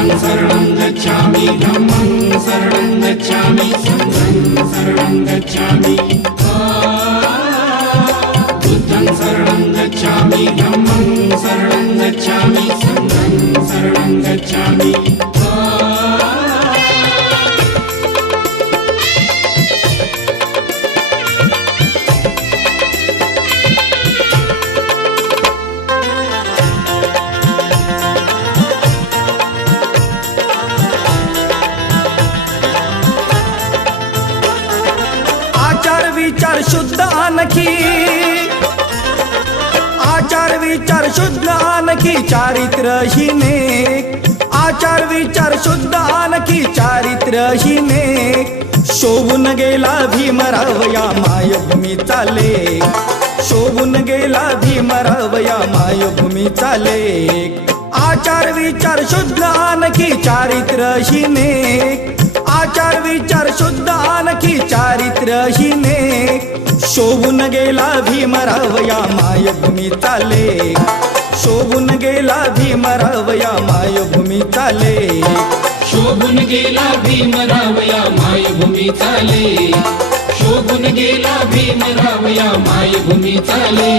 बुद्धं शरणं गच्छामि धम्मं शरणं गच्छामि संघं शरणं गच्छामि बुद्धं शरणं गच्छामि धम्मं शरणं गच्छामि संघं शरणं गच्छामि विचार शुद्ध आणखी आचार विचार शुद्ध आणखी चारित्र्यहीने आचार विचार शुद्ध आणखी चारित्र्यहीने शोभून गेला भीमरावया मायभूमी चाले शोभून गेला भीमरावया मायभूमी चाले आचार विचार शुद्ध आणखी चारित्र्यहीने आचार विचार शुद्ध आणखी चारित्र्यहीने शोभून गेला भीमरावया मायभूमी चाले शोभून गेला भीमरावया मायभूमी चाले शोभून गेला भीमरावया मायभूमी चाले शोभून गेला भीमरावया मायभूमी चाले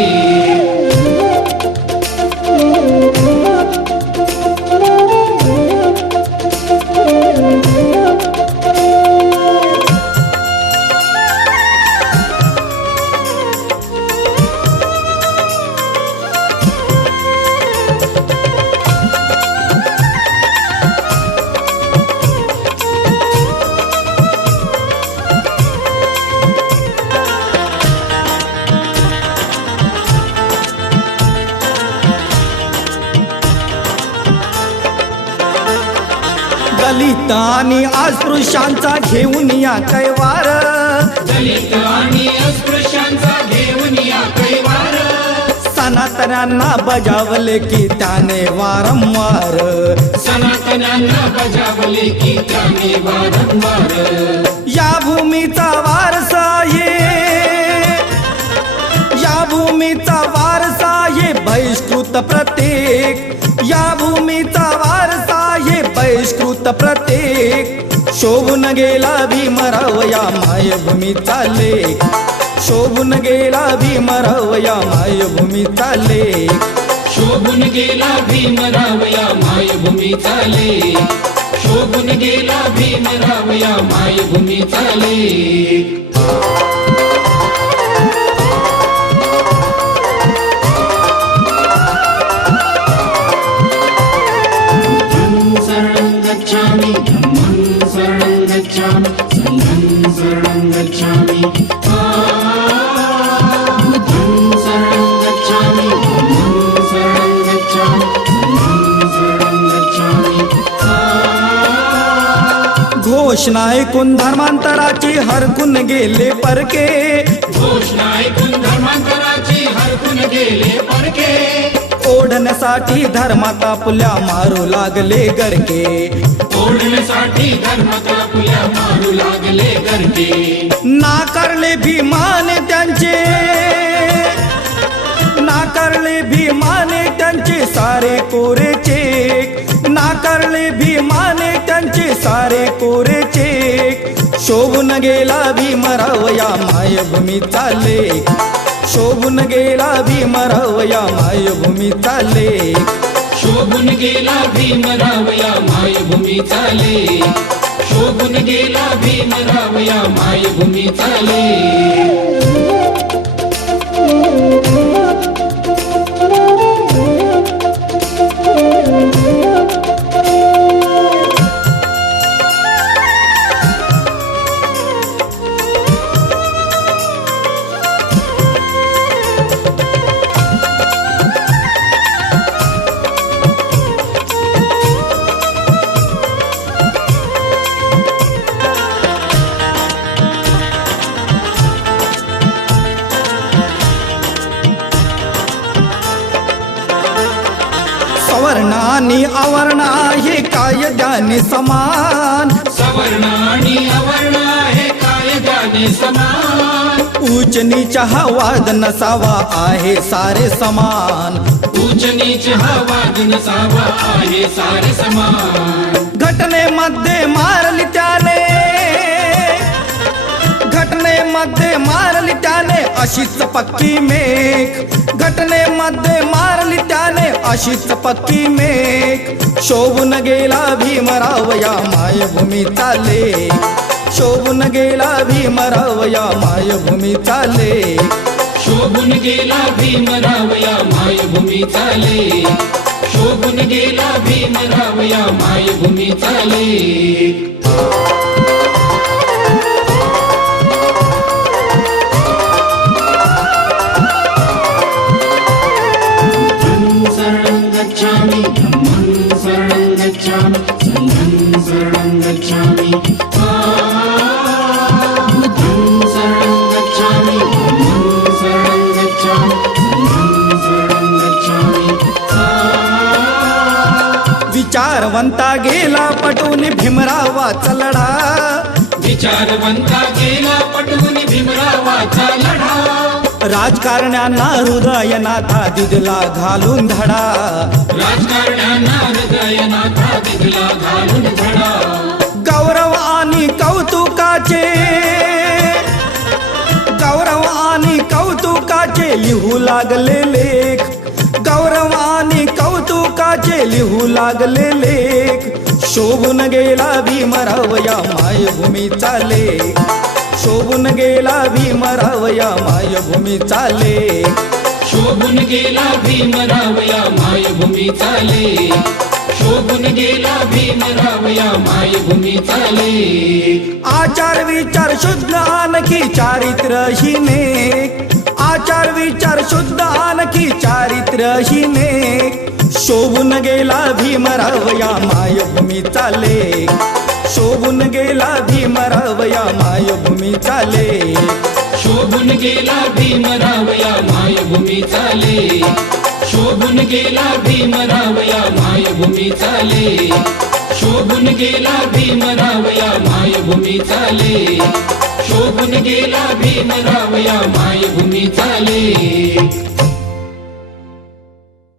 दलित आणि अस्पृश्यांचा घेऊन या कैवार दलित आणि अस्पृश्यांचा घेऊन या कैवार सनातन्यांना बजावले की त्याने वारंवार सनातन्यांना बजावले की त्याने वारंवार या भूमीचा वारसा ये या भूमीचा वारसा ये बहिष्कृत प्रत्येक या भूमीचा वारसा ये बहिष्कृत प्रत्येक शोभून गेला भीमरावया मायभूमी चाले शोभून गेला भीमरावया मायभूमी चाले शोभून गेला भीमरावया मायभूमी चाले शोभून गेला भीमरावया मायभूमी चाले गच्छामि धम्मं शरणं गच्छामि संघं शरणं गच्छामि बुद्धं शरणं गच्छामि धम्मं शरणं गच्छामि संघं शरणं गच्छामि घोषणा ऐकून धर्मांतराची हरकून गेले परके घोषणा ऐकून धर्मांतराची हरकून गेले परके ओढण्यासाठी धर्मात आपल्या मारू लागले गरके ओढण्यासाठी धर्मात आपल्या मारू लागले गरके नाकारले भीमाने त्यांचे नाकारले भीमाने त्यांचे सारे कोरेचे नाकारले भीमाने त्यांचे सारे कोरेचे शोभून गेला भीमरावया मायभूमी चाले शोभून गेला भीमरावया मायभूमी चाले शोभून गेला भीमरावया मायभूमी चाले शोभून गेला भीमरावया मायभूमी चाले सवर्ण आणि अवर्ण आहे कायद्याने समान सवर्ण आणि अवर्ण आहे जगाने समान उच्च नीच हा वाद नसावा आहे सारे समान उच्च नीच हा वाद नसावा आहे सारे समान घटनेमध्ये मारली त्याने घटनेमध्ये मारली त्याने अशीच पक्की मेघ घटनेमध्ये मारली त्याने अशीच पक्की मेघ शोभून गेला भीमराव या मायभूमीचा लेख शोभून गेला भीमराव या मायभूमीचा लेख शोभून गेला भीमराव या मायभूमीचा लेख शोभून गेला भीमराव या मायभूमीचा लेख शरणं गच्छामि धम्मं शरणं गच्छामि संघं शरणं गच्छामि बुद्धं शरणं गच्छामि धम्मं शरणं गच्छामि संघं शरणं गच्छामि विचारवंता गेला पटून भीमरावाचा लढा विचारवंता गेला पटवून भीमरावाचा लढा राजकारण्यांना हृदयनाथा दिदला घालून धडा राजकारण्यांना हृदयनाथा दिदला घालून धडा गौरव आणि कौतुकाचे गौरव आणि कौतुकाचे लिहू लागले लेख गौरव आणि कौतुकाचे लिहू लागले लेख शोभून गेला भीमराव या मायभूमीचा लेख शोभून गेला भीमराव या मायभूमीचा लेख शोभून गेला भीमराव या मायभूमीचा लेख शोभून गेला भीमराव या मायभूमीचा लेख आचार विचार शुद्ध आणखी चारित्र्यहीने आचार विचार शुद्ध आणखी चारित्र्यहीने शोभून गेला भीमराव या मायभूमीचा लेख शोभून गेला भीमराव या मायभूमीचा लेख शोभून गेला भीमराव या मायभूमीचा लेख शोभून गेला भीमराव या मायभूमीचा लेख शोभून गेला भीमराव या मायभूमीचा लेख शोभून गेला भीमराव या मायभूमीचा लेख